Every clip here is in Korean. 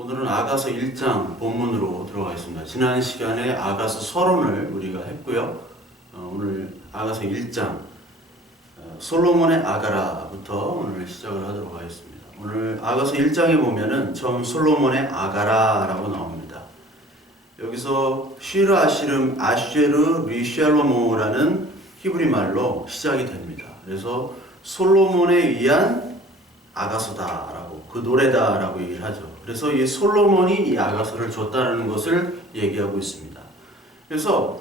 오늘은 아가서 1장 본문으로 들어가겠습니다. 지난 시간에 아가서 서론을 우리가 했고요. 오늘 아가서 1장 솔로몬의 아가라부터 오늘 시작을 하도록 하겠습니다. 오늘 아가서 1장에 보면은 처음 솔로몬의 아가라라고 나옵니다. 여기서 쉬르 아시름 아쉐르 리샬로모라는 히브리 말로 시작이 됩니다. 그래서 솔로몬에 의한 아가서다라고, 그 노래다라고 얘기를 하죠. 그래서 이 솔로몬이 이 아가서를 줬다는 것을 얘기하고 있습니다. 그래서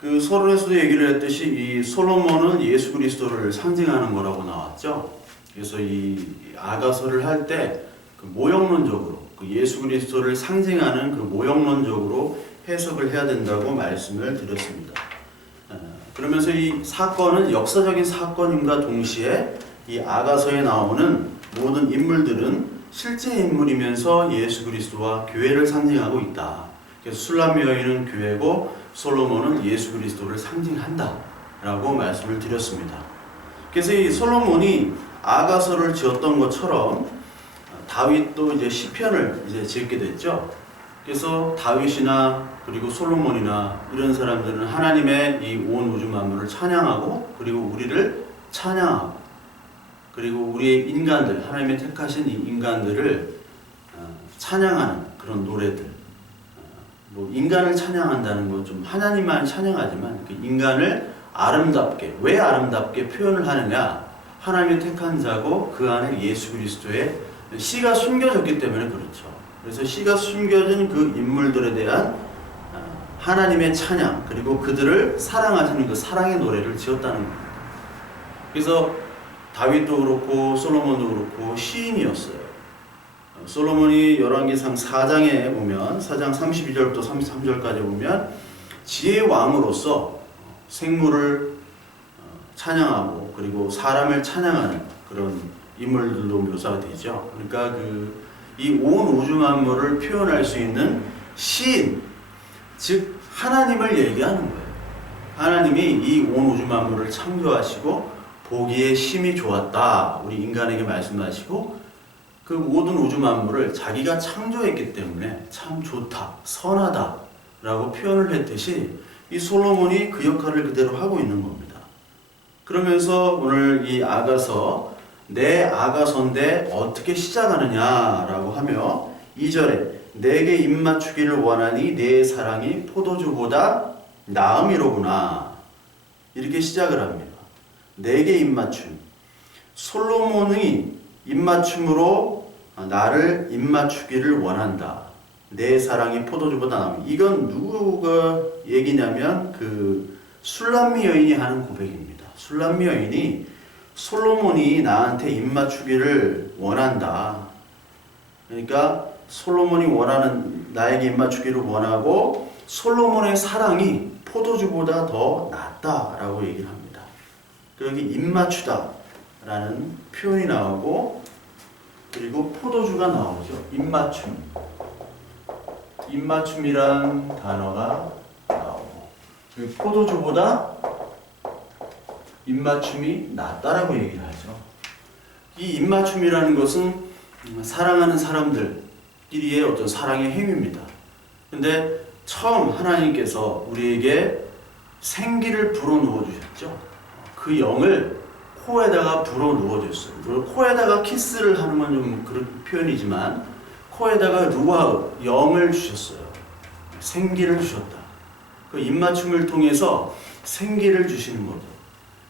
그 서론에서도 얘기를 했듯이 이 솔로몬은 예수 그리스도를 상징하는 거라고 나왔죠. 그래서 이 아가서를 할 때 그 모형론적으로 그 예수 그리스도를 상징하는 그 모형론적으로 해석을 해야 된다고 말씀을 드렸습니다. 그러면서 이 사건은 역사적인 사건임과 동시에 이 아가서에 나오는 모든 인물들은 실제 인물이면서 예수 그리스도와 교회를 상징하고 있다. 그래서 술람미 여인은 교회고 솔로몬은 예수 그리스도를 상징한다 라고 말씀을 드렸습니다. 그래서 이 솔로몬이 아가서를 지었던 것처럼 다윗도 이제 시편을 이제 짓게 됐죠. 그래서 다윗이나 그리고 솔로몬이나 이런 사람들은 하나님의 이 온 우주 만물을 찬양하고 그리고 우리를 찬양하고 그리고 우리의 인간들, 하나님의 택하신 이 인간들을 찬양하는 그런 노래들. 뭐 인간을 찬양한다는 건 좀 하나님만 찬양하지만 그 인간을 아름답게, 왜 아름답게 표현을 하느냐? 하나님의 택한 자고 그 안에 예수 그리스도의 씨가 숨겨졌기 때문에 그렇죠. 그래서 씨가 숨겨진 그 인물들에 대한 하나님의 찬양, 그리고 그들을 사랑하시는 그 사랑의 노래를 지었다는 겁니다. 그래서 다윗도 그렇고 솔로몬도 그렇고 시인이었어요. 솔로몬이 열왕기상 4장에 보면 4장 32절부터 33절까지 보면 지혜의 왕으로서 생물을 찬양하고 그리고 사람을 찬양하는 그런 인물들도 묘사가 되죠. 그러니까 이 온 우주 만물을 표현할 수 있는 시인, 즉 하나님을 얘기하는 거예요. 하나님이 이 온 우주 만물을 창조하시고 보기에 심히 좋았다. 우리 인간에게 말씀하시고 그 모든 우주 만물을 자기가 창조했기 때문에 참 좋다, 선하다 라고 표현을 했듯이 이 솔로몬이 그 역할을 그대로 하고 있는 겁니다. 그러면서 오늘 이 아가서, 내 아가서인데 어떻게 시작하느냐라고 하며 2절에 내게 입맞추기를 원하니 내 사랑이 포도주보다 나음이로구나 이렇게 시작을 합니다. 내게 입맞춤. 솔로몬이 입맞춤으로 나를 입맞추기를 원한다. 내 사랑이 포도주보다 나음. 이건 누구가 얘기냐면 그 술람미 여인이 하는 고백입니다. 술람미 여인이 솔로몬이 나한테 입맞추기를 원한다. 그러니까 솔로몬이 원하는, 나에게 입맞추기를 원하고 솔로몬의 사랑이 포도주보다 더 낫다라고 얘기를 합니다. 여기 입맞추다 라는 표현이 나오고 그리고 포도주가 나오죠. 입맞춤. 입맞춤이란 단어가 나오고 포도주보다 입맞춤이 낫다라고 얘기를 하죠. 이 입맞춤이라는 것은 사랑하는 사람들끼리의 어떤 사랑의 행위입니다. 근데 처음 하나님께서 우리에게 생기를 불어넣어 주셨죠. 그 영을 코에다가 불어넣어줬어요. 물론 코에다가 키스를 하는 건 좀 그런 표현이지만 코에다가 루아 영을 주셨어요. 생기를 주셨다. 그 입맞춤을 통해서 생기를 주시는 거죠.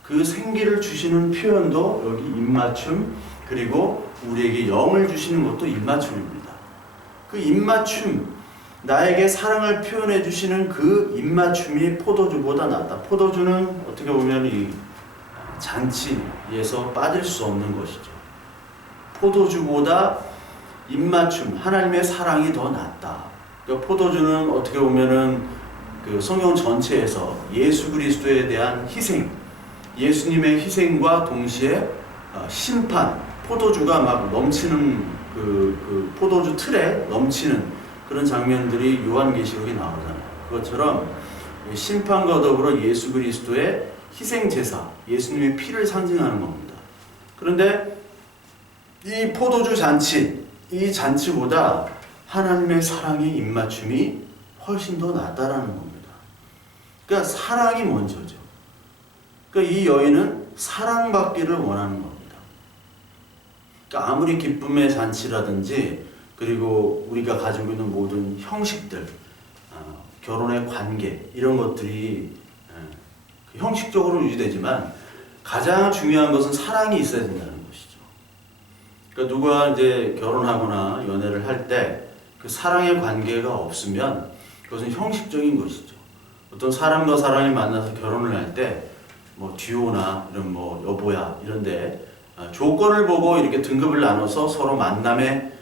그 생기를 주시는 표현도 여기 입맞춤, 그리고 우리에게 영을 주시는 것도 입맞춤입니다. 그 입맞춤, 나에게 사랑을 표현해 주시는 그 입맞춤이 포도주보다 낫다. 포도주는 어떻게 보면 이 잔치에서 빠질 수 없는 것이죠. 포도주보다 입맞춤, 하나님의 사랑이 더 낫다. 그러니까 포도주는 어떻게 보면은 그 성경 전체에서 예수 그리스도에 대한 희생, 예수님의 희생과 동시에 심판, 포도주가 막 넘치는 그 포도주 틀에 넘치는 그런 장면들이 요한계시록에 나오잖아요. 그것처럼 심판과 더불어 예수 그리스도의 희생제사, 예수님의 피를 상징하는 겁니다. 그런데 이 포도주 잔치, 이 잔치보다 하나님의 사랑의 입맞춤이 훨씬 더 낫다라는 겁니다. 그러니까 사랑이 먼저죠. 그러니까 이 여인은 사랑받기를 원하는 겁니다. 그러니까 아무리 기쁨의 잔치라든지 그리고 우리가 가지고 있는 모든 형식들, 결혼의 관계 이런 것들이 형식적으로 유지되지만 가장 중요한 것은 사랑이 있어야 된다는 것이죠. 그러니까 누가 이제 결혼하거나 연애를 할 때 그 사랑의 관계가 없으면 그것은 형식적인 것이죠. 어떤 사람과 사람이 만나서 결혼을 할 때 뭐 듀오나 이런 뭐 여보야 이런데 조건을 보고 이렇게 등급을 나눠서 서로 만남에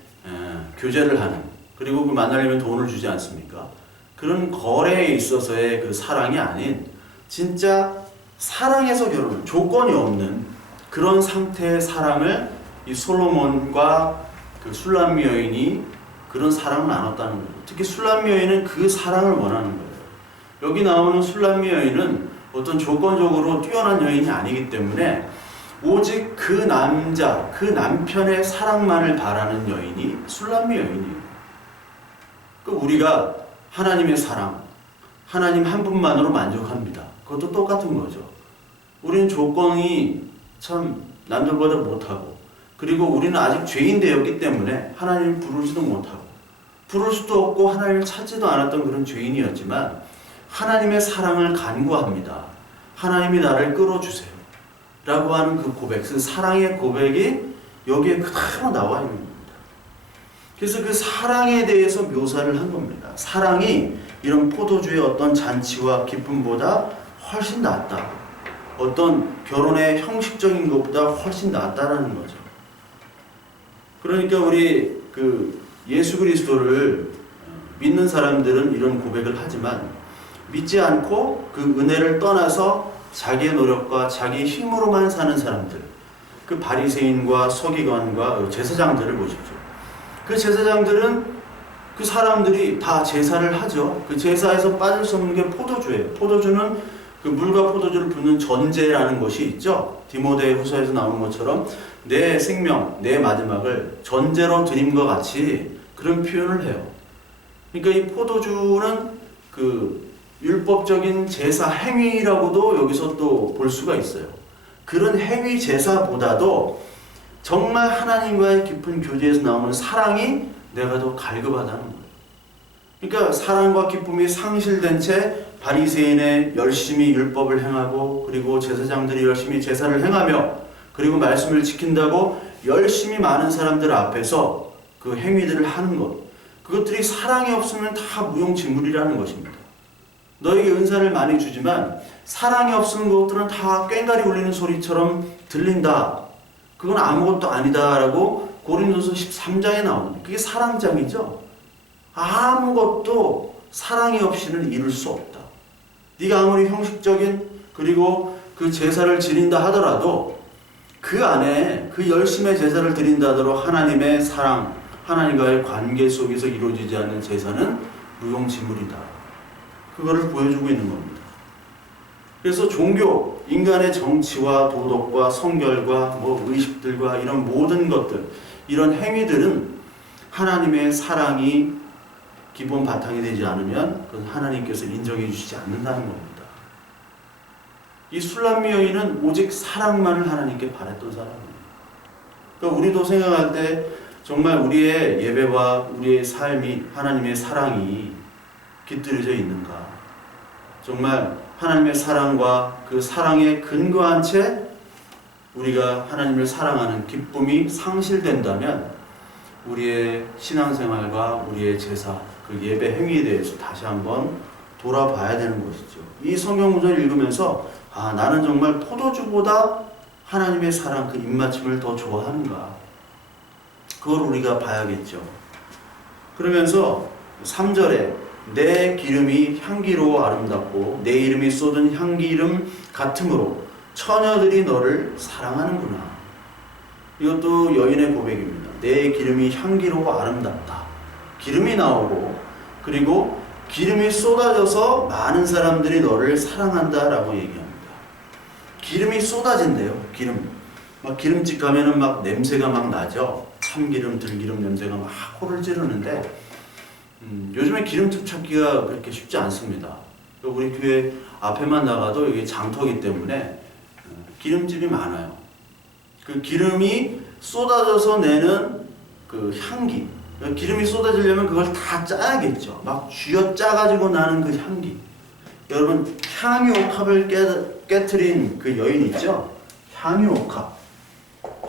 교제를 하는, 그리고 그 만나려면 돈을 주지 않습니까? 그런 거래에 있어서의 그 사랑이 아닌 진짜 사랑해서 결혼을, 조건이 없는 그런 상태의 사랑을 이 솔로몬과 그 술람미 여인이 그런 사랑을 나눴다는 거예요. 특히 술람미 여인은 그 사랑을 원하는 거예요. 여기 나오는 술람미 여인은 어떤 조건적으로 뛰어난 여인이 아니기 때문에 오직 그 남자, 그 남편의 사랑만을 바라는 여인이 술람미 여인이에요. 우리가 하나님의 사랑, 하나님 한 분만으로 만족합니다. 그것도 똑같은 거죠. 우리는 조건이 참 남들보다 못하고, 그리고 우리는 아직 죄인 되었기 때문에 하나님을 부르지도 못하고 부를 수도 없고 하나님을 찾지도 않았던 그런 죄인이었지만 하나님의 사랑을 간구합니다. 하나님이 나를 끌어주세요 라고 하는 그 고백, 그 사랑의 고백이 여기에 그대로 나와 있는 겁니다. 그래서 그 사랑에 대해서 묘사를 한 겁니다. 사랑이 이런 포도주의 어떤 잔치와 기쁨보다 훨씬 낫다. 어떤 결혼의 형식적인 것보다 훨씬 낫다라는 거죠. 그러니까 우리 그 예수 그리스도를 믿는 사람들은 이런 고백을 하지만 믿지 않고 그 은혜를 떠나서 자기의 노력과 자기 힘으로만 사는 사람들, 그 바리새인과 서기관과 제사장들을 보십시오. 그 제사장들은 그 사람들이 다 제사를 하죠. 그 제사에서 빠질 수 없는 게 포도주예요. 포도주는 그 물과 포도주를 붓는 전제라는 것이 있죠. 디모데 후서에서 나오는 것처럼 내 생명, 내 마지막을 전제로 드림과 같이 그런 표현을 해요. 그러니까 이 포도주는 그 율법적인 제사 행위라고도 여기서 또 볼 수가 있어요. 그런 행위 제사보다도 정말 하나님과의 깊은 교제에서 나오는 사랑이 내가 더 갈급하다는 거예요. 그러니까 사랑과 기쁨이 상실된 채 바리새인의 열심히 율법을 행하고, 그리고 제사장들이 열심히 제사를 행하며, 그리고 말씀을 지킨다고 열심히 많은 사람들 앞에서 그 행위들을 하는 것, 그것들이 사랑이 없으면 다 무용지물이라는 것입니다. 너에게 은사를 많이 주지만 사랑이 없으면 그것들은 다 꽹과리 울리는 소리처럼 들린다. 그건 아무것도 아니다라고 고린도서 13장에 나옵니다. 그게 사랑장이죠. 아무것도 사랑이 없이는 이룰 수 없다. 네가 아무리 형식적인 그리고 그 제사를 지린다 하더라도 그 안에 그 열심의 제사를 드린다 하더라도 하나님의 사랑, 하나님과의 관계 속에서 이루어지지 않는 제사는 무용지물이다. 그거를 보여주고 있는 겁니다. 그래서 종교, 인간의 정치와 도덕과 성결과 의식들과 이런 모든 것들, 이런 행위들은 하나님의 사랑이 기본 바탕이 되지 않으면 그건 하나님께서 인정해 주시지 않는다는 겁니다. 이 술람미 여인은 오직 사랑만을 하나님께 바랬던 사람이에요. 그러니까 우리도 생각할 때 정말 우리의 예배와 우리의 삶이 하나님의 사랑이 깃들여져 있는가? 정말 하나님의 사랑과 그 사랑에 근거한 채 우리가 하나님을 사랑하는 기쁨이 상실된다면 우리의 신앙생활과 우리의 제사, 그 예배 행위에 대해서 다시 한번 돌아봐야 되는 것이죠. 이 성경 구절을 읽으면서 나는 정말 포도주보다 하나님의 사랑, 그 입맞춤을 더 좋아하는가? 그걸 우리가 봐야겠죠. 그러면서 3절에 내 기름이 향기로워 아름답고 내 이름이 쏟은 향기름 같으므로 처녀들이 너를 사랑하는구나. 이것도 여인의 고백입니다. 내 기름이 향기로워 아름답다. 기름이 나오고 그리고 기름이 쏟아져서 많은 사람들이 너를 사랑한다라고 얘기합니다. 기름이 쏟아진대요. 기름. 막 기름집 가면은 막 냄새가 막 나죠. 참기름, 들기름 냄새가 막 코를 찌르는데 요즘에 기름집 찾기가 그렇게 쉽지 않습니다. 우리 교회 앞에만 나가도 이게 장터기 때문에 기름집이 많아요. 그 기름이 쏟아져서 내는 그 향기, 기름이 쏟아지려면 그걸 다 짜야겠죠. 막 쥐어 짜가지고 나는 그 향기. 여러분, 향유옥합을 깨트린 그 여인 있죠? 향유옥합.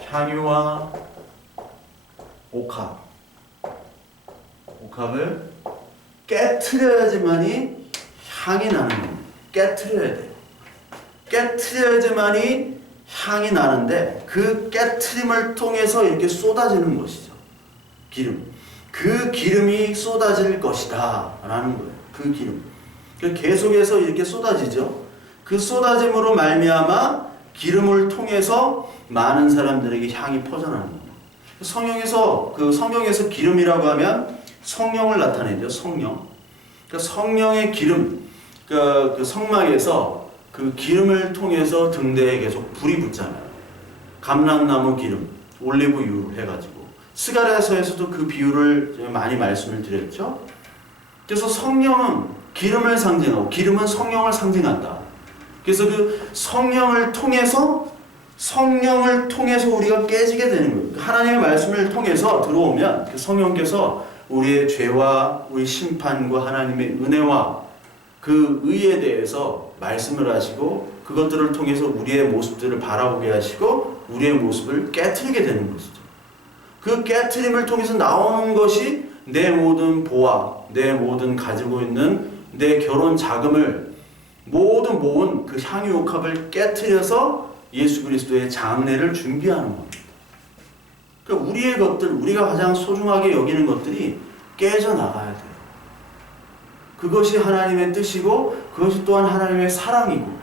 향유와 옥합. 옥합을 깨트려야지만이 향이 나는 겁니다. 깨트려야 돼요. 깨트려야지만이 향이 나는데 그 깨트림을 통해서 이렇게 쏟아지는 것이죠. 기름. 그 기름이 쏟아질 것이다 라는 거예요. 그 기름. 계속해서 이렇게 쏟아지죠. 그 쏟아짐으로 말미암아 기름을 통해서 많은 사람들에게 향이 퍼져나는 겁니다. 성경에서 기름이라고 하면 성령을 나타내죠. 성령. 성령의 기름. 그 성막에서 그 기름을 통해서 등대에 계속 불이 붙잖아요. 감람나무 기름, 올리브유 해가지고. 스가랴서에서도 그 비유를 많이 말씀을 드렸죠. 그래서 성령은 기름을 상징하고 기름은 성령을 상징한다. 그래서 그 성령을 통해서 우리가 깨지게 되는 거예요. 하나님의 말씀을 통해서 들어오면 그 성령께서 우리의 죄와 우리 심판과 하나님의 은혜와 그 의에 대해서 말씀을 하시고 그것들을 통해서 우리의 모습들을 바라보게 하시고 우리의 모습을 깨트리게 되는 것이죠. 그 깨트림을 통해서 나오는 것이 내 모든 보화, 내 모든 가지고 있는 내 결혼 자금을 모든 모은 그 향유옥합을 깨트려서 예수 그리스도의 장례를 준비하는 겁니다. 그러니까 우리의 것들, 우리가 가장 소중하게 여기는 것들이 깨져나가야 돼요. 그것이 하나님의 뜻이고 그것이 또한 하나님의 사랑이고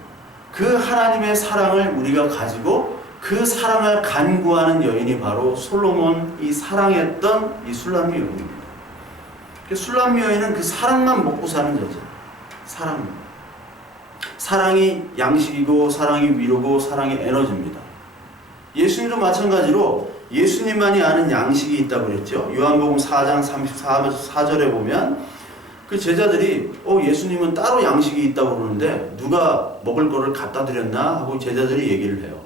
그 하나님의 사랑을 우리가 가지고 그 사랑을 간구하는 여인이 바로 솔로몬이 사랑했던 이 술람미 여인입니다. 술람미 여인은 그 사랑만 먹고 사는 여자. 사랑이 양식이고 사랑이 위로고 사랑이 에너지입니다. 예수님도 마찬가지로 예수님만이 아는 양식이 있다고 그랬죠. 요한복음 4장 34절에 보면 그 제자들이 예수님은 따로 양식이 있다고 그러는데 누가 먹을 거를 갖다 드렸나 하고 제자들이 얘기를 해요.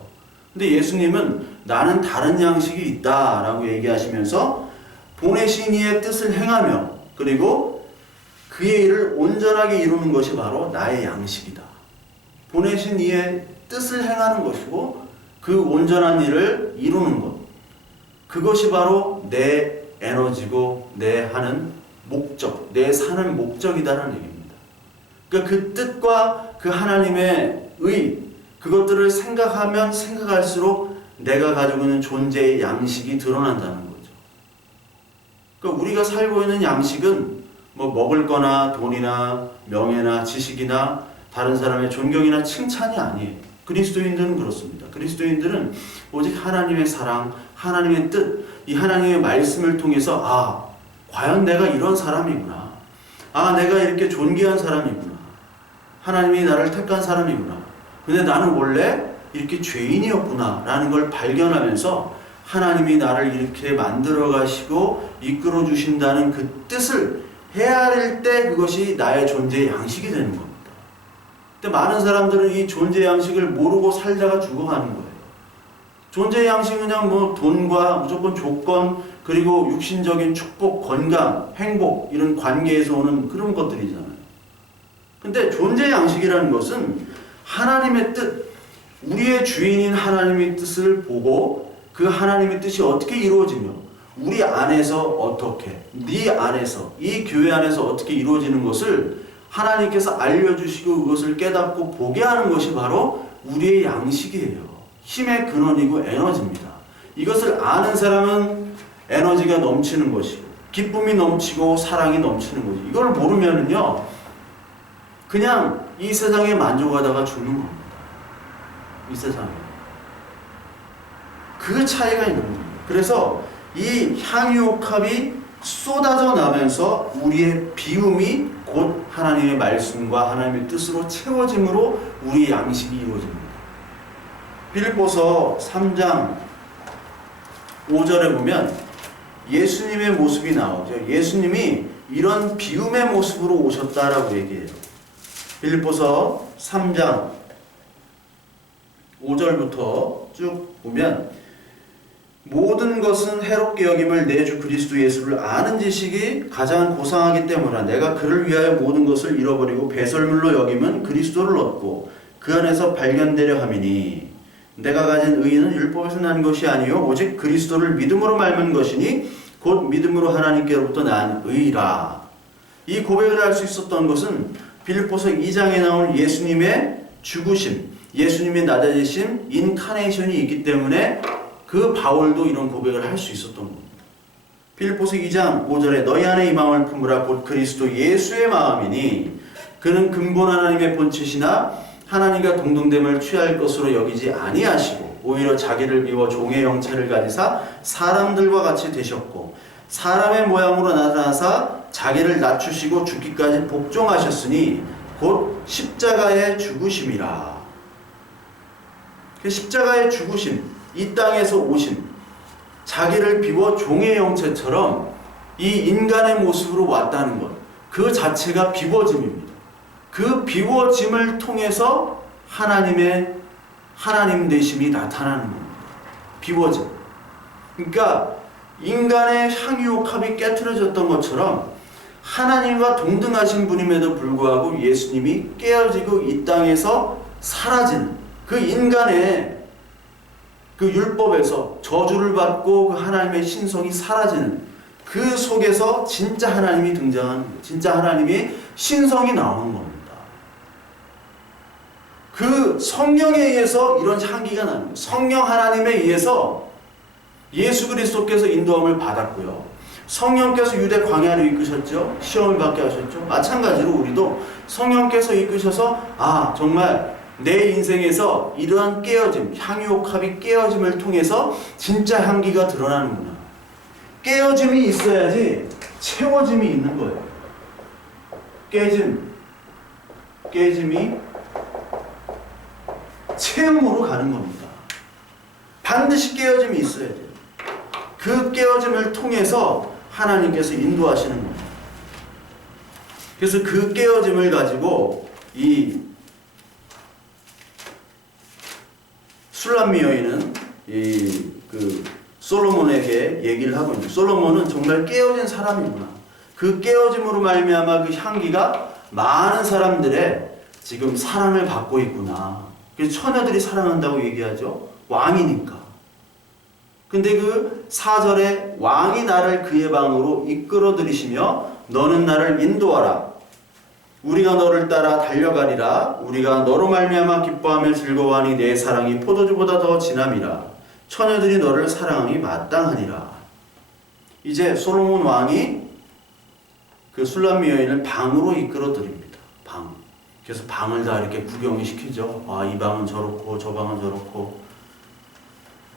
근데 예수님은 나는 다른 양식이 있다라고 얘기하시면서 보내신 이의 뜻을 행하며 그리고 그의 일을 온전하게 이루는 것이 바로 나의 양식이다. 보내신 이의 뜻을 행하는 것이고 그 온전한 일을 이루는 것. 그것이 바로 내 에너지고 내 하는 목적, 내 사는 목적이다라는 얘기입니다. 그러니까 그 뜻과 그 하나님의 의, 그것들을 생각하면 생각할수록 내가 가지고 있는 존재의 양식이 드러난다는 거죠. 그러니까 우리가 살고 있는 양식은 뭐 먹을 거나 돈이나 명예나 지식이나 다른 사람의 존경이나 칭찬이 아니에요. 그리스도인들은 그렇습니다. 그리스도인들은 오직 하나님의 사랑, 하나님의 뜻, 이 하나님의 말씀을 통해서 과연 내가 이런 사람이구나. 내가 이렇게 존귀한 사람이구나. 하나님이 나를 택한 사람이구나. 근데 나는 원래 이렇게 죄인이었구나 라는 걸 발견하면서 하나님이 나를 이렇게 만들어 가시고 이끌어 주신다는 그 뜻을 헤아릴 때 그것이 나의 존재의 양식이 되는 겁니다. 근데 많은 사람들은 이 존재의 양식을 모르고 살다가 죽어가는 거예요. 존재의 양식은 그냥 뭐 돈과 무조건 조건 그리고 육신적인 축복, 건강, 행복 이런 관계에서 오는 그런 것들이잖아요. 근데 존재의 양식이라는 것은 하나님의 뜻, 우리의 주인인 하나님의 뜻을 보고 그 하나님의 뜻이 어떻게 이루어지며 우리 안에서 어떻게, 네 안에서, 이 교회 안에서 어떻게 이루어지는 것을 하나님께서 알려주시고 그것을 깨닫고 보게 하는 것이 바로 우리의 양식이에요. 힘의 근원이고 에너지입니다. 이것을 아는 사람은 에너지가 넘치는 것이고 기쁨이 넘치고 사랑이 넘치는 것이고 이걸 모르면은요 그냥 이 세상에 만족하다가 죽는 겁니다. 이 세상에. 그 차이가 있는 겁니다. 그래서 이 향유옥합이 쏟아져 나면서 우리의 비움이 곧 하나님의 말씀과 하나님의 뜻으로 채워짐으로 우리의 양식이 이루어집니다. 빌립보서 3장 5절에 보면 예수님의 모습이 나오죠. 예수님이 이런 비움의 모습으로 오셨다라고 얘기해요. 빌립보서 3장 5절부터 쭉 보면 모든 것은 해롭게 여김을 내 주 그리스도 예수를 아는 지식이 가장 고상하기 때문이라. 내가 그를 위하여 모든 것을 잃어버리고 배설물로 여김은 그리스도를 얻고 그 안에서 발견되려 함이니 내가 가진 의의는 율법에서 난 것이 아니요 오직 그리스도를 믿음으로 말미암은 것이니 곧 믿음으로 하나님께로부터 난 의라. 이 고백을 할 수 있었던 것은 빌립보서 2장에 나온 예수님의 죽으심, 예수님의 낮아지심, 인카네이션이 있기 때문에 그 바울도 이런 고백을 할 수 있었던 겁니다. 빌립보서 2장 5절에 너희 안에 이 마음을 품으라 곧 그리스도 예수의 마음이니 그는 근본 하나님의 본체시나 하나님과 동등됨을 취할 것으로 여기지 아니하시고 오히려 자기를 비워 종의 형체를 가지사 사람들과 같이 되셨고 사람의 모양으로 나타나사 자기를 낮추시고 죽기까지 복종하셨으니 곧 십자가의 죽으심이라. 그 십자가의 죽으심, 이 땅에서 오신 자기를 비워 종의 형체처럼 이 인간의 모습으로 왔다는 것, 그 자체가 비워짐입니다. 그 비워짐을 통해서 하나님 되심이 나타나는 겁니다. 비워짐. 그러니까 인간의 향유옥합이 깨트려졌던 것처럼 하나님과 동등하신 분임에도 불구하고 예수님이 깨어지고 이 땅에서 사라지는 그 인간의 그 율법에서 저주를 받고 그 하나님의 신성이 사라지는 그 속에서 진짜 하나님이 등장하는 거예요. 진짜 하나님의 신성이 나오는 겁니다. 그 성령에 의해서 이런 향기가 나는 거예요. 성령 하나님에 의해서 예수 그리스도께서 인도함을 받았고요. 성령께서 유대 광야로 이끄셨죠. 시험을 받게 하셨죠. 마찬가지로 우리도 성령께서 이끄셔서 정말 내 인생에서 이러한 깨어짐, 향유옥합이 깨어짐을 통해서 진짜 향기가 드러나는구나. 깨어짐이 있어야지 채워짐이 있는 거예요. 깨짐이 체험으로 가는 겁니다. 반드시 깨어짐이 있어야 돼요. 그 깨어짐을 통해서 하나님께서 인도하시는 겁니다. 그래서 그 깨어짐을 가지고 이 술람미 여인은 그 솔로몬에게 얘기를 하고 있는. 솔로몬은 정말 깨어진 사람이구나. 그 깨어짐으로 말미암아 그 향기가 많은 사람들의 지금 사랑을 받고 있구나. 그래서 처녀들이 사랑한다고 얘기하죠. 왕이니까. 근데 그 4절에 왕이 나를 그의 방으로 이끌어 들이시며 너는 나를 인도하라. 우리가 너를 따라 달려가리라. 우리가 너로 말미암아 기뻐하며 즐거워하니 내 사랑이 포도주보다 더 진함이라. 처녀들이 너를 사랑하니 마땅하니라. 이제 솔로몬 왕이 그 술람미 여인을 방으로 이끌어 드립니다. 방. 그래서 방을 다 이렇게 구경을 시키죠. 이 방은 저렇고 저 방은 저렇고.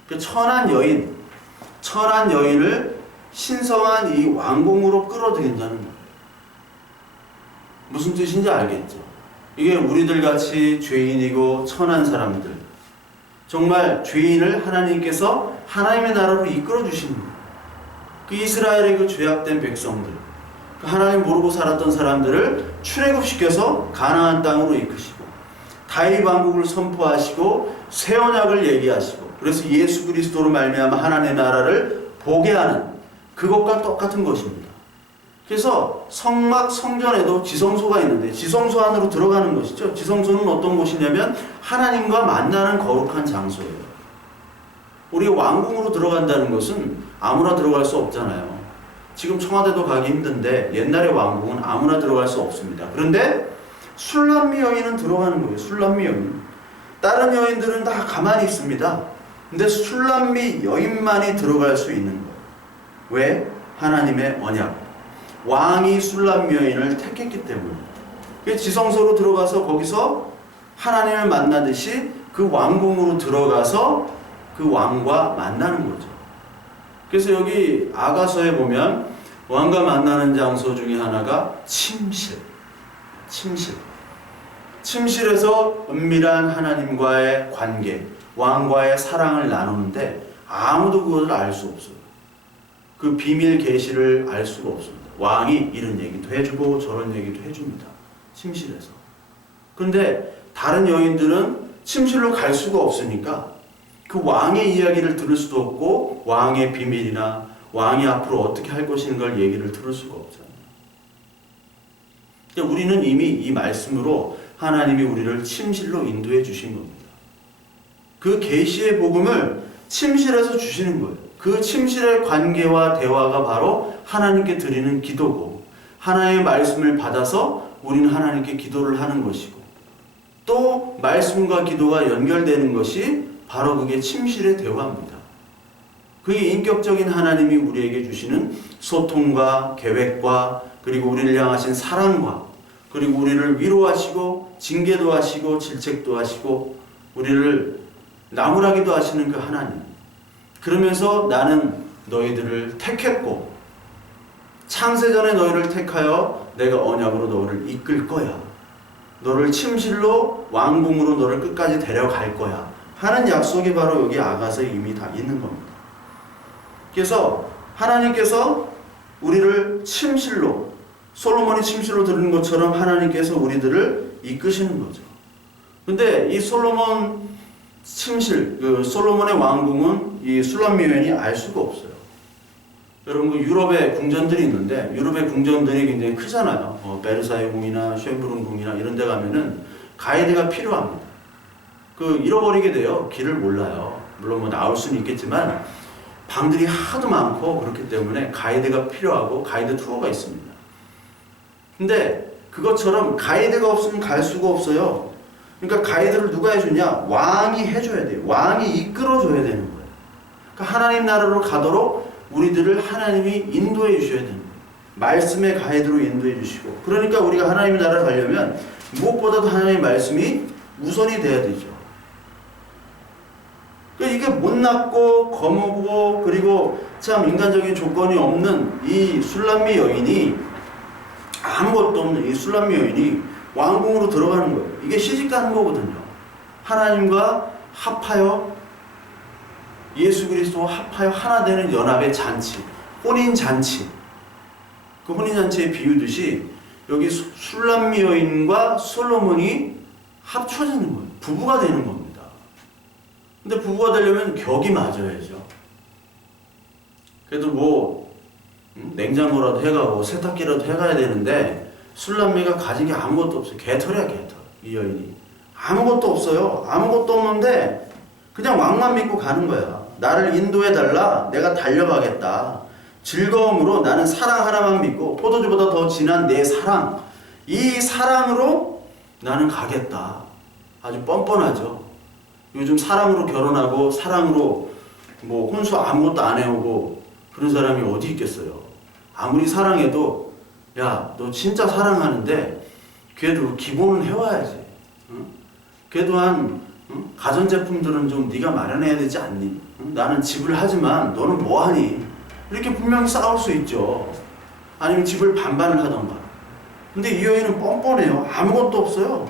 그 천한 여인을 신성한 이 왕궁으로 끌어들인다는 거예요. 무슨 뜻인지 알겠죠? 이게 우리들 같이 죄인이고 천한 사람들, 정말 죄인을 하나님께서 하나님의 나라로 이끌어 주시는 거예요. 그 이스라엘의 그 죄악된 백성들, 그 하나님 모르고 살았던 사람들을 출애굽시켜서 가나안 땅으로 이끄시고 다윗 왕국을 선포하시고 새 언약을 얘기하시고 그래서 예수 그리스도로 말미암아 하나님의 나라를 보게 하는 그것과 똑같은 것입니다. 그래서 성전에도 지성소가 있는데 지성소 안으로 들어가는 것이죠. 지성소는 어떤 곳이냐면 하나님과 만나는 거룩한 장소예요. 우리가 왕궁으로 들어간다는 것은 아무나 들어갈 수 없잖아요. 지금 청와대도 가기 힘든데 옛날의 왕궁은 아무나 들어갈 수 없습니다. 그런데 술람미 여인은 들어가는 거예요. 술람미 여인. 다른 여인들은 다 가만히 있습니다. 근데 술람미 여인만이 들어갈 수 있는 거예요. 왜? 하나님의 언약. 왕이 술람미 여인을 택했기 때문에. 지성소로 들어가서 거기서 하나님을 만나듯이 그 왕궁으로 들어가서 그 왕과 만나는 거죠. 그래서 여기 아가서에 보면 왕과 만나는 장소 중에 하나가 침실에서 은밀한 하나님과의 관계, 왕과의 사랑을 나누는데 아무도 그것을 알 수 없어요. 그 비밀 계시를 알 수가 없습니다. 왕이 이런 얘기도 해주고 저런 얘기도 해줍니다. 침실에서. 그런데 다른 여인들은 침실로 갈 수가 없으니까 그 왕의 이야기를 들을 수도 없고 왕의 비밀이나 왕이 앞으로 어떻게 할 것인가를 얘기를 들을 수가 없잖아요. 그러니까 우리는 이미 이 말씀으로 하나님이 우리를 침실로 인도해 주신 겁니다. 그 계시의 복음을 침실에서 주시는 거예요. 그 침실의 관계와 대화가 바로 하나님께 드리는 기도고, 하나님의 말씀을 받아서 우리는 하나님께 기도를 하는 것이고, 또 말씀과 기도가 연결되는 것이 바로 그게 침실의 대화입니다. 그게 인격적인 하나님이 우리에게 주시는 소통과 계획과, 그리고 우리를 향하신 사랑과, 그리고 우리를 위로하시고 징계도 하시고 질책도 하시고 우리를 나무라기도 하시는 그 하나님. 그러면서 나는 너희들을 택했고 창세전에 너희를 택하여 내가 언약으로 너희를 이끌 거야. 너를 침실로 왕궁으로 너를 끝까지 데려갈 거야 하는 약속이 바로 여기 아가서에 이미 다 있는 겁니다. 그래서 하나님께서 우리를 침실로, 솔로몬이 침실로 들은 것처럼 하나님께서 우리들을 이끄시는 거죠. 근데 이 솔로몬 침실, 그 솔로몬의 왕궁은 이 술람미 여인이 알 수가 없어요. 여러분, 그 유럽의 궁전들이 있는데 유럽의 궁전들이 굉장히 크잖아요. 베르사유 궁이나 쉔브룬 궁이나 이런 데 가면은 가이드가 필요합니다. 그 잃어버리게 돼요. 길을 몰라요. 물론 뭐 나올 수는 있겠지만 방들이 하도 많고 그렇기 때문에 가이드가 필요하고 가이드 투어가 있습니다. 근데 그것처럼 가이드가 없으면 갈 수가 없어요. 그러니까 가이드를 누가 해주냐? 왕이 해줘야 돼요. 왕이 이끌어줘야 되는 거예요. 그러니까 하나님 나라로 가도록 우리들을 하나님이 인도해 주셔야 되는 거예요. 말씀의 가이드로 인도해 주시고, 그러니까 우리가 하나님의 나라를 가려면 무엇보다도 하나님의 말씀이 우선이 돼야 되죠. 그러니까 이게 못났고 거무고 그리고 참 인간적인 조건이 없는 이 술람미 여인이, 아무것도 없는 이 술람미 여인이 왕궁으로 들어가는 거예요. 이게 시집가는 거거든요. 하나님과 합하여, 예수 그리스도와 합하여 하나 되는 연합의 잔치, 혼인잔치. 그 혼인잔치에 비유듯이 여기 술람미 여인과 솔로몬이 합쳐지는 거예요. 부부가 되는 겁니다. 근데 부부가 되려면 격이 맞아야죠. 그래도 뭐 냉장고라도 해가고 세탁기라도 해가야 되는데 술람미가 가진 게 아무것도 없어요. 개털이야, 개털. 이 여인이 아무것도 없어요. 아무것도 없는데 그냥 왕만 믿고 가는 거야. 나를 인도해달라. 내가 달려가겠다. 즐거움으로 나는 사랑 하나만 믿고, 포도주보다 더 진한 내 사랑, 이 사랑으로 나는 가겠다. 아주 뻔뻔하죠. 요즘 사랑으로 결혼하고 사랑으로 뭐 혼수 아무것도 안 해오고 그런 사람이 어디 있겠어요. 아무리 사랑해도 야, 너 진짜 사랑하는데 그래도 기본은 해와야지. 응? 그래도 가전제품들은 좀 네가 마련해야 되지 않니? 응? 나는 집을 하지만 너는 뭐하니? 이렇게 분명히 싸울 수 있죠. 아니면 집을 반반을 하던가. 근데 이 여인은 뻔뻔해요. 아무것도 없어요.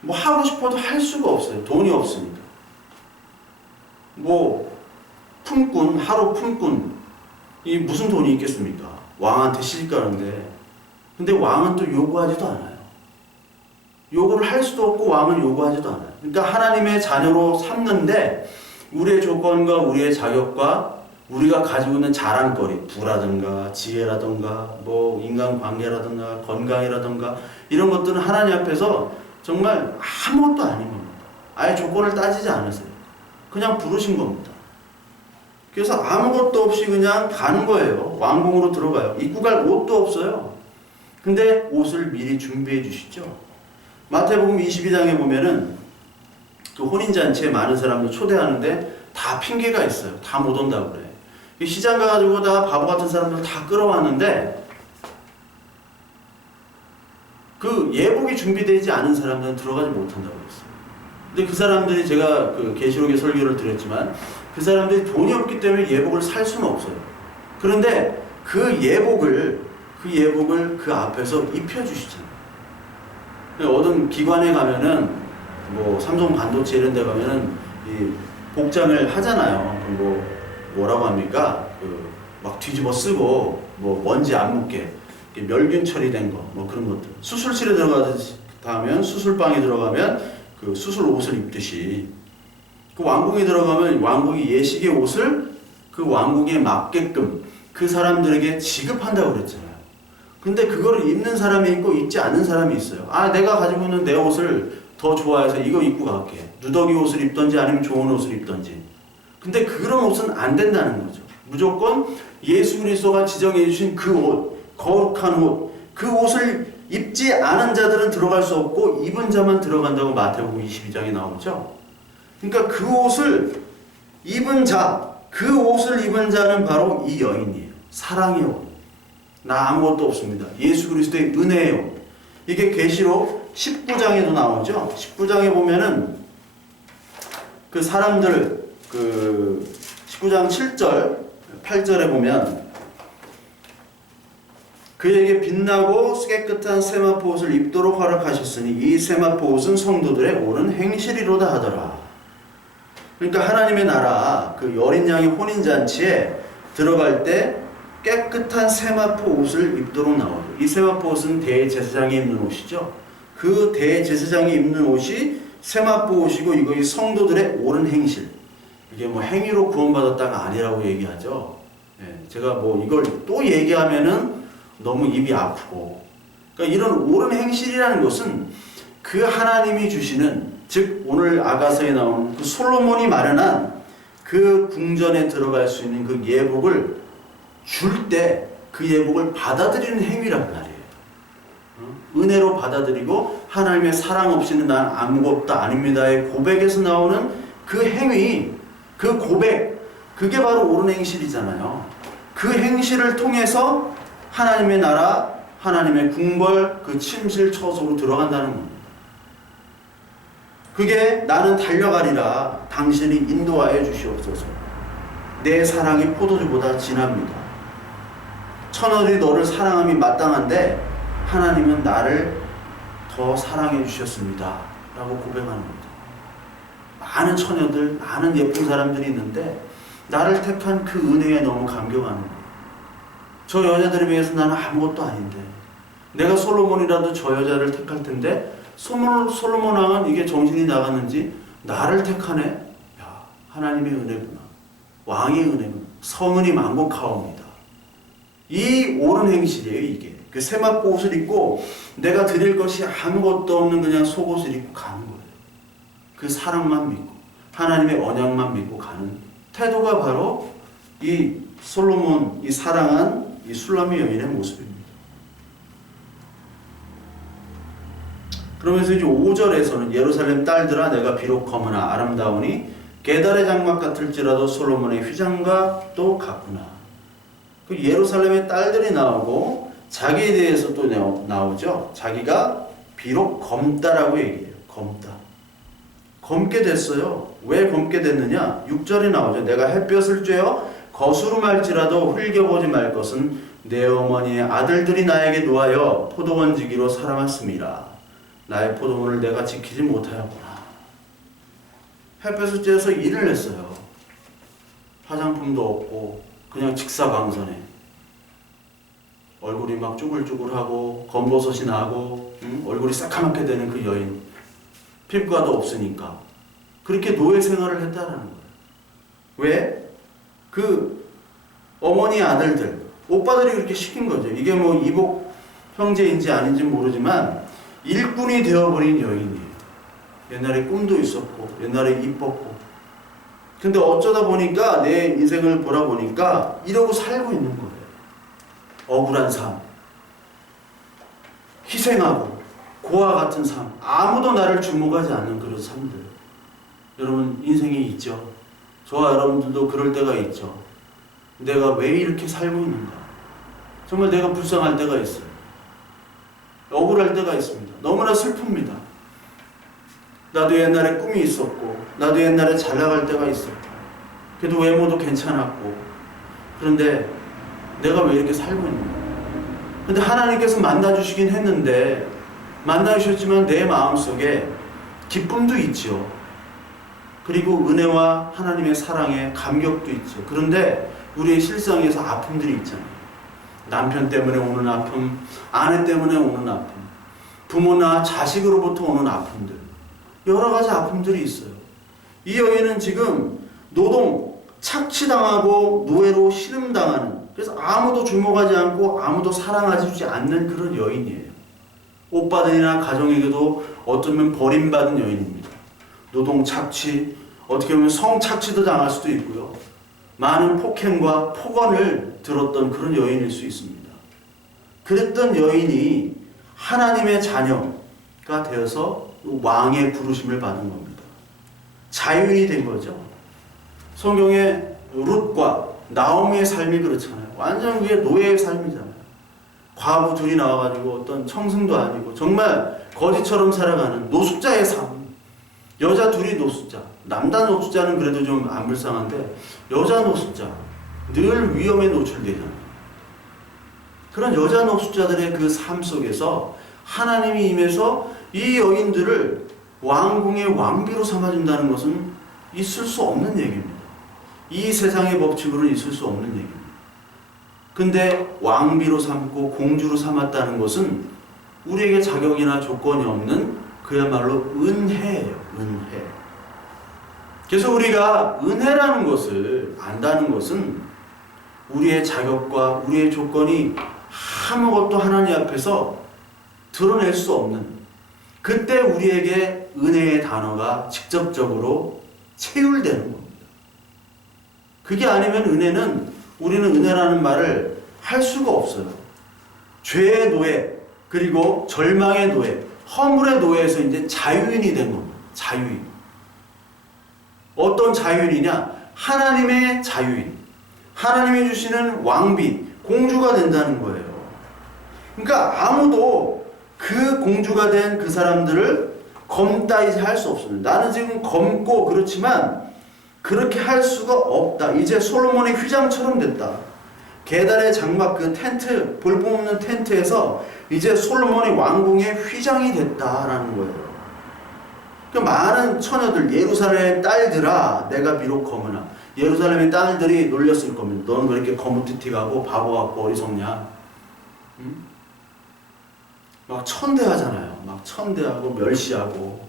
뭐 하고 싶어도 할 수가 없어요. 돈이 없으니까. 뭐 품꾼, 하루 품꾼, 이 무슨 돈이 있겠습니까? 왕한테 시집가는데. 근데 왕은 또 요구하지도 않아요. 요구를 할 수도 없고 왕은 요구하지도 않아요. 그러니까 하나님의 자녀로 삼는데 우리의 조건과 우리의 자격과 우리가 가지고 있는 자랑거리, 부라든가 지혜라든가 뭐 인간관계라든가 건강이라든가 이런 것들은 하나님 앞에서 정말 아무것도 아닌 겁니다. 아예 조건을 따지지 않으세요. 그냥 부르신 겁니다. 그래서 아무것도 없이 그냥 가는 거예요. 왕궁으로 들어가요. 입고 갈 옷도 없어요. 근데 옷을 미리 준비해 주시죠. 마태복음 22장에 보면은 그 혼인잔치에 많은 사람들 초대하는데 다 핑계가 있어요. 다 못 온다고 그래. 시장 가가지고 다 바보 같은 사람들 다 끌어왔는데 그 예복이 준비되지 않은 사람들은 들어가지 못한다고 그랬어요. 근데 그 사람들이, 제가 그 계시록의 설교를 드렸지만 그 사람들이 돈이 없기 때문에 예복을 살 수는 없어요. 그런데 그 예복을 그 앞에서 입혀주시잖아요. 어떤 기관에 가면은 뭐 삼성 반도체 이런 데 가면은 이 복장을 하잖아요. 뭐라고 합니까? 그 막 뒤집어 쓰고 뭐 먼지 안 묻게 멸균 처리된 거 뭐 그런 것들. 수술실에 들어가면 수술방에 들어가면 그 수술 옷을 입듯이 그 왕궁에 들어가면 왕궁이 예식의 옷을 그 왕궁에 맞게끔 그 사람들에게 지급한다고 그랬잖아요. 근데 그거를 입는 사람이 있고 입지 않는 사람이 있어요. 아, 내가 가지고 있는 내 옷을 더 좋아해서 이거 입고 갈게. 누더기 옷을 입던지 아니면 좋은 옷을 입던지. 근데 그런 옷은 안 된다는 거죠. 무조건 예수 그리스도가 지정해 주신 그 옷, 거룩한 옷, 그 옷을 입지 않은 자들은 들어갈 수 없고 입은 자만 들어간다고 마태복음 22장에 나오죠. 그러니까 그 옷을 입은 자, 그 옷을 입은 자는 바로 이 여인이에요. 사랑의 옷. 나 아무것도 없습니다. 예수 그리스도의 은혜의 옷. 이게 계시록 19장에도 나오죠. 19장에 보면은 그 사람들 그 19장 7절, 8절에 보면 그에게 빛나고 깨끗한 세마포 옷을 입도록 허락하셨으니 이 세마포 옷은 성도들의 옳은 행실이로다 하더라. 그러니까 하나님의 나라 그 어린 양의 혼인잔치에 들어갈 때 깨끗한 세마포 옷을 입도록 나오죠. 이 세마포 옷은 대제사장이 입는 옷이죠. 그 대제사장이 입는 옷이 세마포 옷이고 이거 성도들의 옳은 행실. 이게 뭐 행위로 구원받았다가 아니라고 얘기하죠. 예, 제가 뭐 이걸 또 얘기하면은 너무 입이 아프고. 그러니까 이런 옳은 행실이라는 것은 그 하나님이 주시는, 즉 오늘 아가서에 나오는 그 솔로몬이 마련한 그 궁전에 들어갈 수 있는 그 예복을 줄 때 그 예복을 받아들이는 행위란 말이에요. 은혜로 받아들이고 하나님의 사랑 없이는 난 아무것도 아닙니다의 고백에서 나오는 그 행위, 그 고백, 그게 바로 옳은 행실이잖아요. 그 행실을 통해서 하나님의 나라, 하나님의 궁궐, 그 침실 처소로 들어간다는 겁니다. 그게 나는 달려가리라 당신이 인도하여 주시옵소서. 내 사랑이 포도주보다 진합니다. 천하들이 너를 사랑함이 마땅한데 하나님은 나를 더 사랑해 주셨습니다 라고 고백하는 겁니다. 많은 처녀들, 많은 예쁜 사람들이 있는데 나를 택한 그 은혜에 너무 감격하는 거예요. 저 여자들에 비해서 나는 아무것도 아닌데 내가 솔로몬이라도 저 여자를 택할 텐데 솔로몬 왕은 이게 정신이 나갔는지 나를 택하네? 야, 하나님의 은혜구나. 왕의 은혜구나. 성은이 만국하옵니다. 이 옳은 행실이에요. 이게 그 세마포 옷을 입고 내가 드릴 것이 아무것도 없는 그냥 속옷을 입고 가는 거예요. 그 사랑만 믿고 하나님의 언약만 믿고 가는 태도가 바로 이 솔로몬이 사랑한 이 술람의 여인의 모습입니다. 그러면서 이제 5절에서는 예루살렘 딸들아 내가 비록 검으나 아름다우니 게달의 장막 같을지라도 솔로몬의 휘장과 또 같구나. 그 예루살렘의 딸들이 나오고 자기에 대해서 또 나오죠. 자기가 비록 검다라고 얘기해요. 검다. 검게 됐어요. 왜 검게 됐느냐? 6절에 나오죠. 내가 햇볕을 쬐어 거스름할지라도 흘겨보지 말 것은 내 어머니의 아들들이 나에게 노하여 포도원 지기로 살아왔음이라. 나의 포도원을 내가 지키지 못하였구나. 햇볕을 쬐서 일을 했어요. 화장품도 없고 그냥 직사광선에 얼굴이 막 쭈글쭈글하고 검버섯이 나고 얼굴이 새카맣게 되는 그 여인, 피부과도 없으니까 그렇게 노예 생활을 했다라는 거예요. 왜? 그 어머니 아들들, 오빠들이 그렇게 시킨 거죠. 이게 뭐 이복 형제인지 아닌지 모르지만 일꾼이 되어버린 여인이에요. 옛날에 꿈도 있었고 옛날에 이뻤고 근데 어쩌다 보니까 내 인생을 돌아보니까 이러고 살고 있는 거예요. 억울한 삶, 희생하고 고아 같은 삶, 아무도 나를 주목하지 않는 그런 삶들. 여러분 인생이 있죠. 저와 여러분들도 그럴 때가 있죠. 내가 왜 이렇게 살고 있는가. 정말 내가 불쌍할 때가 있어요. 억울할 때가 있습니다. 너무나 슬픕니다. 나도 옛날에 꿈이 있었고 나도 옛날에 잘 나갈 때가 있었고 그래도 외모도 괜찮았고 그런데 내가 왜 이렇게 살고 있는가. 근데 하나님께서 만나주시긴 했는데 만나주셨지만 내 마음속에 기쁨도 있죠. 그리고 은혜와 하나님의 사랑에 감격도 있죠. 그런데 우리의 실상에서 아픔들이 있잖아요. 남편 때문에 오는 아픔, 아내 때문에 오는 아픔, 부모나 자식으로부터 오는 아픔들, 여러 가지 아픔들이 있어요. 이 여인은 지금 노동, 착취당하고 노예로 신음당하는, 그래서 아무도 주목하지 않고 아무도 사랑하지 않는 그런 여인이에요. 오빠들이나 가정에게도 어쩌면 버림받은 여인입니다. 노동 착취, 어떻게 보면 성착취도 당할 수도 있고요. 많은 폭행과 폭언을 들었던 그런 여인일 수 있습니다. 그랬던 여인이 하나님의 자녀가 되어서 왕의 부르심을 받은 겁니다. 자유인이 된 거죠. 성경에 룻과 나오미의 삶이 그렇잖아요. 완전 그게 노예의 삶이잖아요. 과부 둘이 나와가지고 어떤 청승도 아니고 정말 거지처럼 살아가는 노숙자의 삶. 여자 둘이 노숙자. 남자 노숙자는 그래도 좀 안 불쌍한데 여자 노숙자. 늘 위험에 노출되잖아요. 그런 여자 노숙자들의 그 삶 속에서 하나님이 임해서 이 여인들을 왕궁의 왕비로 삼아준다는 것은 있을 수 없는 얘기입니다. 이 세상의 법칙으로는 있을 수 없는 얘기입니다. 근데 왕비로 삼고 공주로 삼았다는 것은 우리에게 자격이나 조건이 없는 그야말로 은혜예요. 은혜. 그래서 우리가 은혜라는 것을 안다는 것은 우리의 자격과 우리의 조건이 아무것도 하나님 앞에서 드러낼 수 없는, 그때 우리에게 은혜의 단어가 직접적으로 체휼되는 겁니다. 그게 아니면 우리는 은혜라는 말을 할 수가 없어요. 죄의 노예, 그리고 절망의 노예, 허물의 노예에서 이제 자유인이 된 겁니다. 자유인. 어떤 자유인이냐? 하나님의 자유인. 하나님이 주시는 왕비, 공주가 된다는 거예요. 그러니까 아무도 그 공주가 된 그 사람들을 검따이지 할 수 없습니다. 나는 지금 검고 그렇지만 그렇게 할 수가 없다. 이제 솔로몬의 휘장처럼 됐다. 계달의 장막, 그 텐트, 볼품없는 텐트에서 이제 솔로몬의 왕궁의 휘장이 됐다라는 거예요. 그 많은 처녀들, 예루살렘의 딸들아, 내가 비록 검으나. 예루살렘의 딸들이 놀렸을 겁니다. 너는 왜 이렇게 거무튀튀하고 바보 같고 어리석냐? 응? 막 천대하잖아요. 막 천대하고 멸시하고.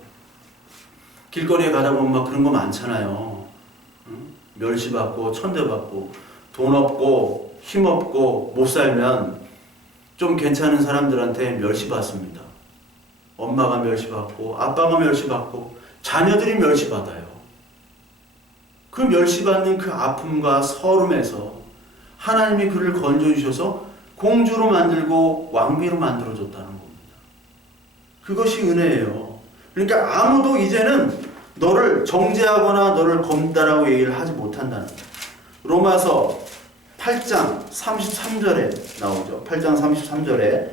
길거리에 가다 보면 막 그런 거 많잖아요. 응? 멸시받고 천대받고 돈 없고 힘 없고 못 살면 좀 괜찮은 사람들한테 멸시받습니다. 엄마가 멸시받고 아빠가 멸시받고 자녀들이 멸시받아요. 그 멸시받는 그 아픔과 서름에서 하나님이 그를 건져주셔서 공주로 만들고 왕비로 만들어줬다는 겁니다. 그것이 은혜예요. 그러니까 아무도 이제는 너를 정죄하거나 너를 검다라고 얘기를 하지 못한다는 거예요. 로마서 8장 33절에 나오죠. 8장 33절에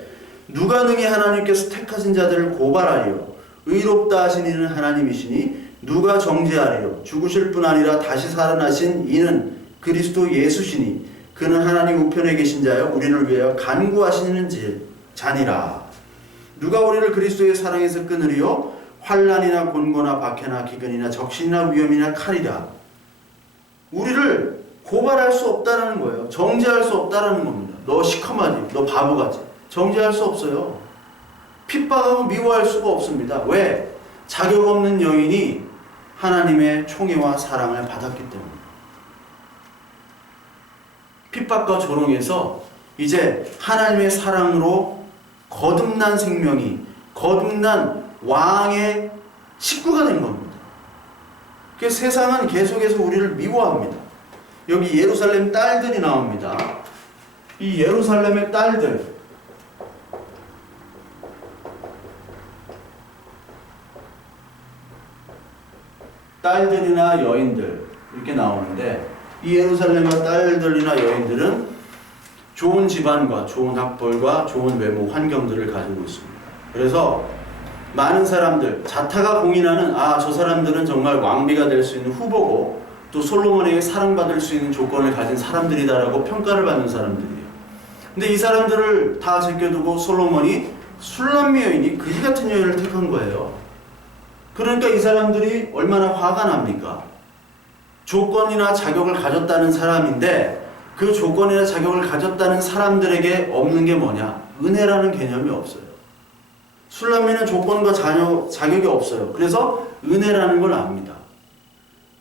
누가 능히 하나님께서 택하신 자들을 고발하리요 의롭다 하신 이는 하나님이시니 누가 정죄하리요 죽으실 뿐 아니라 다시 살아나신 이는 그리스도 예수시니 그는 하나님 우편에 계신 자여 우리를 위하여 간구하시는 자니라. 누가 우리를 그리스도의 사랑에서 끊으리요 환난이나 곤고나 박해나 기근이나 적신이나 위험이나 칼이라. 우리를 고발할 수 없다라는 거예요. 정죄할 수 없다라는 겁니다. 너 시커마지, 너 바보같이. 정죄할 수 없어요. 핍박하고 미워할 수가 없습니다. 왜? 자격 없는 여인이 하나님의 총애와 사랑을 받았기 때문에. 핍박과 조롱에서 이제 하나님의 사랑으로 거듭난 생명이, 거듭난 왕의 식구가 된 겁니다. 그래서 세상은 계속해서 우리를 미워합니다. 여기 예루살렘 딸들이 나옵니다. 이 예루살렘의 딸들이나 여인들 이렇게 나오는데, 이 예루살렘의 딸들이나 여인들은 좋은 집안과 좋은 학벌과 좋은 외모 환경들을 가지고 있습니다. 그래서 많은 사람들, 자타가 공인하는 저 사람들은 정말 왕비가 될 수 있는 후보고 또 솔로몬에게 사랑받을 수 있는 조건을 가진 사람들이다라고 평가를 받는 사람들이에요. 근데 이 사람들을 다 제껴두고 솔로몬이 술람미 여인이 그지 같은 여인을 택한 거예요. 그러니까 이 사람들이 얼마나 화가 납니까? 조건이나 자격을 가졌다는 사람인데 그 조건이나 자격을 가졌다는 사람들에게 없는 게 뭐냐? 은혜라는 개념이 없어요. 술람미는 조건과 자격이 없어요. 그래서 은혜라는 걸 압니다.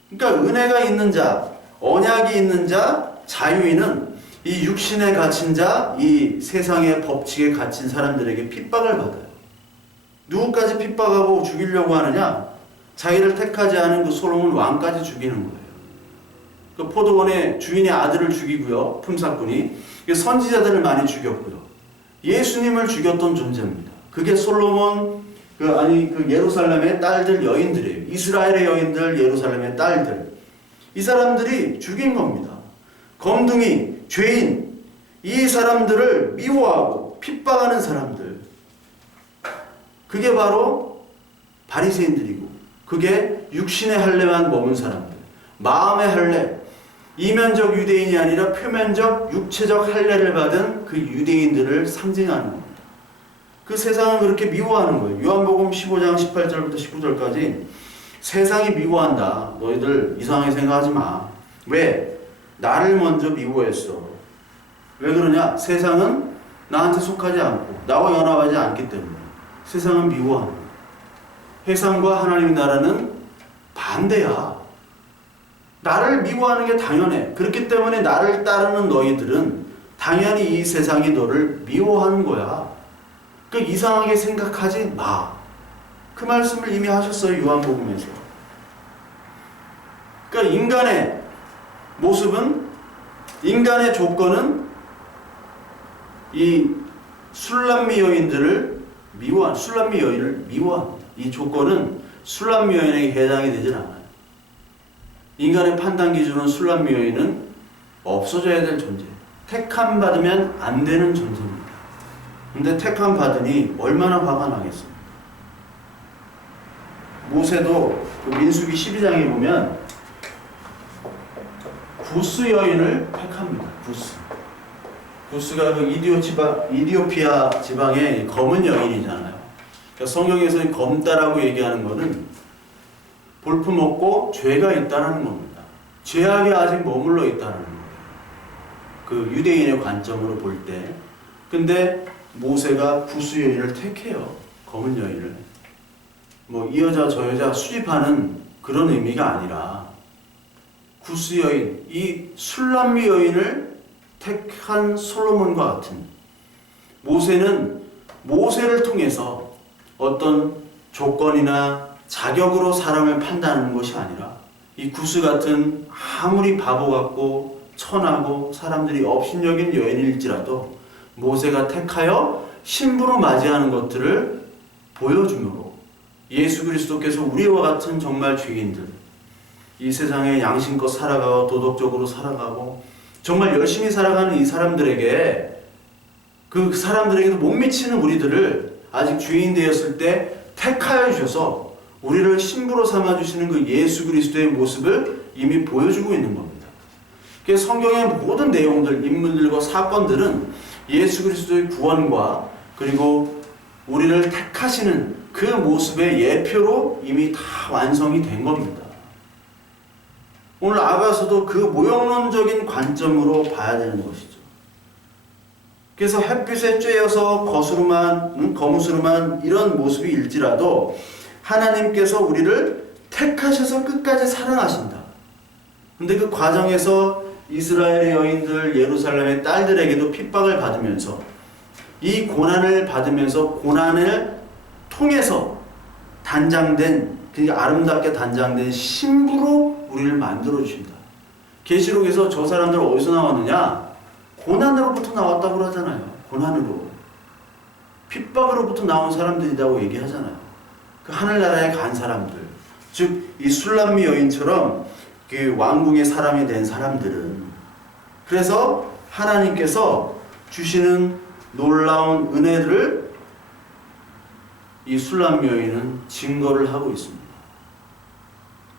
그러니까 은혜가 있는 자, 언약이 있는 자, 자유인은 이 육신에 갇힌 자, 이 세상의 법칙에 갇힌 사람들에게 핍박을 받아요. 누구까지 핍박하고 죽이려고 하느냐? 자기를 택하지 않은 그 솔로몬 왕까지 죽이는 거예요. 그 포도원의 주인의 아들을 죽이고요. 품사꾼이 선지자들을 많이 죽였고요. 예수님을 죽였던 존재입니다. 그게 솔로몬 그 예루살렘의 딸들 여인들이에요. 이스라엘의 여인들, 예루살렘의 딸들. 이 사람들이 죽인 겁니다. 검둥이, 죄인, 이 사람들을 미워하고 핍박하는 사람들. 그게 바로 바리새인들이고, 그게 육신의 할례만 머문 사람들. 마음의 할례, 이면적 유대인이 아니라 표면적 육체적 할례를 받은 그 유대인들을 상징하는 겁니다. 그 세상은 그렇게 미워하는 거예요. 요한복음 15장 18절부터 19절까지 세상이 미워한다. 너희들 이상하게 생각하지 마. 왜? 나를 먼저 미워했어. 왜 그러냐? 세상은 나한테 속하지 않고 나와 연합하지 않기 때문에 세상은 미워하는 거예요. 세상과 하나님의 나라는 반대야. 나를 미워하는 게 당연해. 그렇기 때문에 나를 따르는 너희들은 당연히 이 세상이 너를 미워하는 거야. 그 이상하게 생각하지 마. 그 말씀을 이미 하셨어요. 요한복음에서. 그러니까 인간의 모습은, 인간의 조건은 이 술람미 여인들을 술람미 여인을 미워합니다. 이 조건은 술람미 여인에게 해당이 되질 않아요. 인간의 판단 기준은 술람미 여인은 없어져야 될 존재예요. 택함 받으면 안 되는 존재입니다. 근데 택함 받으니 얼마나 화가 나겠습니까? 모세도 그 민수기 12장에 보면 구스 여인을 택합니다. 구스가 그 이디오피아 지방의 검은 여인이잖아요. 그러니까 성경에서 검다라고 얘기하는 것은 볼품없고 죄가 있다는 겁니다. 죄악이 아직 머물러 있다는 거예요. 그 유대인의 관점으로 볼 때. 근데 모세가 구스 여인을 택해요. 검은 여인을. 뭐 이 여자 저 여자 수집하는 그런 의미가 아니라 구스 여인, 이 술람미 여인을 택한 솔로몬과 같은, 모세는 모세를 통해서 어떤 조건이나 자격으로 사람을 판단하는 것이 아니라 이 구스 같은 아무리 바보 같고 천하고 사람들이 업신여긴 여인일지라도 모세가 택하여 신부로 맞이하는 것들을 보여줌으로 예수 그리스도께서 우리와 같은 정말 죄인들, 이 세상에 양심껏 살아가고 도덕적으로 살아가고 정말 열심히 살아가는 이 사람들에게, 그 사람들에게도 못 미치는 우리들을 아직 죄인 되었을 때 택하여 주셔서 우리를 신부로 삼아주시는 그 예수 그리스도의 모습을 이미 보여주고 있는 겁니다. 그래서 성경의 모든 내용들, 인물들과 사건들은 예수 그리스도의 구원과 그리고 우리를 택하시는 그 모습의 예표로 이미 다 완성이 된 겁니다. 오늘 아가서도 그 모형론적인 관점으로 봐야 되는 것이죠. 그래서 햇빛에 쬐여서 거무스름한 이런 모습이 일지라도 하나님께서 우리를 택하셔서 끝까지 사랑하신다. 근데 그 과정에서 이스라엘의 여인들, 예루살렘의 딸들에게도 핍박을 받으면서 이 고난을 받으면서 고난을 통해서 단장된, 그 아름답게 단장된 신부로 우리를 만들어 주신다. 계시록에서 저 사람들 어디서 나왔느냐? 고난으로부터 나왔다고 그러잖아요. 고난으로. 핍박으로부터 나온 사람들이라고 얘기하잖아요. 그 하늘나라에 간 사람들. 즉, 이 술람미 여인처럼 그 왕궁의 사람이 된 사람들은. 그래서 하나님께서 주시는 놀라운 은혜를 이 술람미 여인은 증거를 하고 있습니다.